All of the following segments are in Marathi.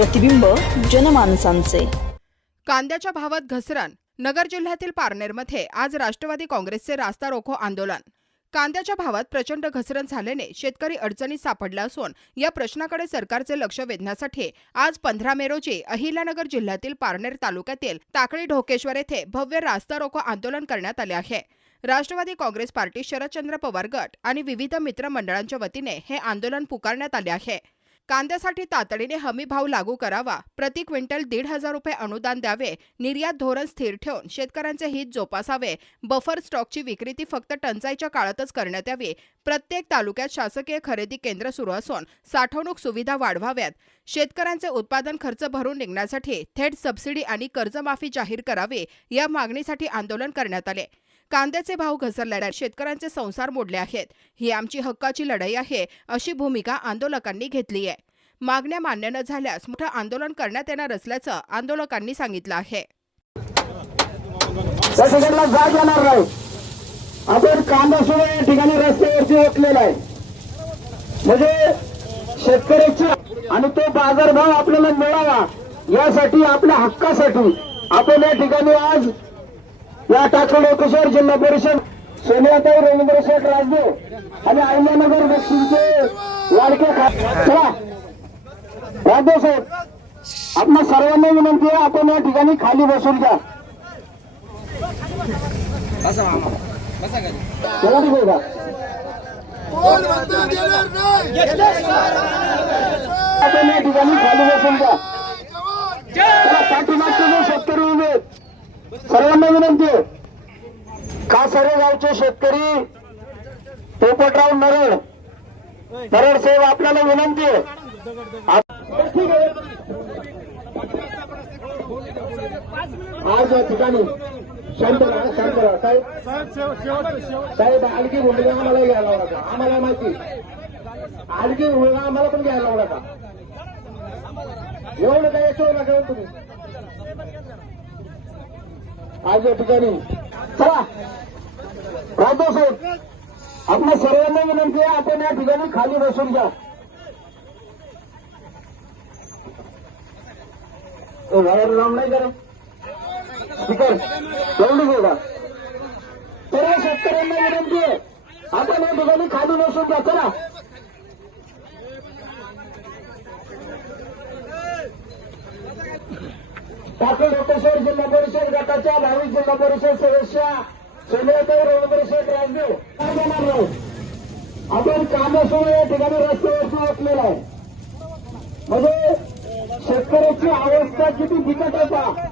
प्रतिबिंब जनमानसांचे। कांद्याच्या भावात घसरण। नगर जिल्ह्यातील पारनेरमध्ये आज राष्ट्रवादी काँग्रेसचे रास्ता रोको आंदोलन। कांद्याच्या भावात प्रचंड घसरण झाल्याने शेतकरी अडचणीत सापडला असून या प्रश्नाकडे सरकारचे लक्ष वेधण्यासाठी आज 15 मे रोजी अहिल्यानगर जिल्ह्यातील पारनेर तालुक्यातील टाकळी ढोकेश्वर येथे भव्य रास्ता रोको आंदोलन करण्यात आले आहे। राष्ट्रवादी काँग्रेस पार्टी, शरदचंद्र पवार गट आणि विविध मित्र मंडळांच्या वतीने हे आंदोलन पुकारण्यात आले आहे। कांद्यासाठी तातडीने हमी भाव लागू करावा, प्रति क्विंटल 1,500 रुपये अनुदान द्यावे, निर्यात धोरण स्थिर ठेवून शेतकऱ्यांचे हित जोपासावे, बफर स्टॉकची विक्री फक्त टंचाईच्या काळातच करण्यात यावी, प्रत्येक तालुक्यात शासकीय खरेदी केंद्र सुरू असून साठवणूक सुविधा वाढवाव्यात, शेतकऱ्यांचे उत्पादन खर्च भरून निघण्यासाठी थेट सबसिडी आणि कर्जमाफी जाहीर करावी या मागणीसाठी आंदोलन करण्यात आले। कांद्याचे भाव घसरल्याने शेतकऱ्यांचे संसार मोडले आहेत। ही आमची हक्काची लढाई आहे अशी भूमिका आंदोलकांनी घेतली आहे। मागण्या मान्य न झाल्यास मोठं आंदोलन करण्यात येणार असल्याचं आंदोलकांनी सांगितलं आहे। आपण कांदा सुद्धा या ठिकाणी रस्त्यावरती ओतलेला आहे, म्हणजे शेतकऱ्याची आणि तो बाजारभाव आपल्याला मिळावा यासाठी, आपल्या हक्कासाठी आपण या ठिकाणी आज या टाकळी ढोकेश्वर जिल्हा परिषद सोनियाताई रवींद्र शेठ राजदेव आणि अहिल्यानगर बक्षीसचे लाडके राजदेव साहेब, आपल्या सर्वांना विनंती आहे आपण या ठिकाणी खाली बसून घ्या। आपण या ठिकाणी खाली बसून घ्या। पाठीमागचे जे शेतकरी उभे सर्वांना विनंती आहे, कासारे गावचे शेतकरी पोपटराव नरड साहेब, आपल्याला विनंती आहे आज या ठिकाणी शांत राहा साहेब, आणखी भूमिका आम्हाला घ्यायला लावला का? आम्हाला माहिती आणखी भूमिका आम्हाला पण घ्यायला लावला का? एवढं काय येतो ना घेऊन तुम्ही आज या ठिकाणी चला। राजदेव साहेब, आपल्या सर्वांना विनंती आहे आपण या ठिकाणी खाली बसून घ्या। राम नाही करा स्पीकर एवढी घेऊ सर्व शेतकऱ्यांना विनंती आहे आपण या ठिकाणी खाली बसून घ्या। चला टाकळी ढोकेश्वर जिल्हा परिषद गटाच्या 22 जिल्हा परिषद सदस्य सोनियाताई रवींद्र शेठ राजदेव आपण कांदा सोडून या ठिकाणी रस्त्यावरती ओतलेला आहे, म्हणजे शेतकऱ्याची अवस्था किती बिकट आहे।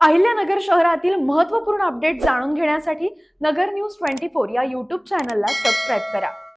अहिल्यानगर शहरातील महत्त्वपूर्ण अपडेट जाणून घेण्यासाठी नगर न्यूज 24 या YouTube चॅनलला सबस्क्राइब करा।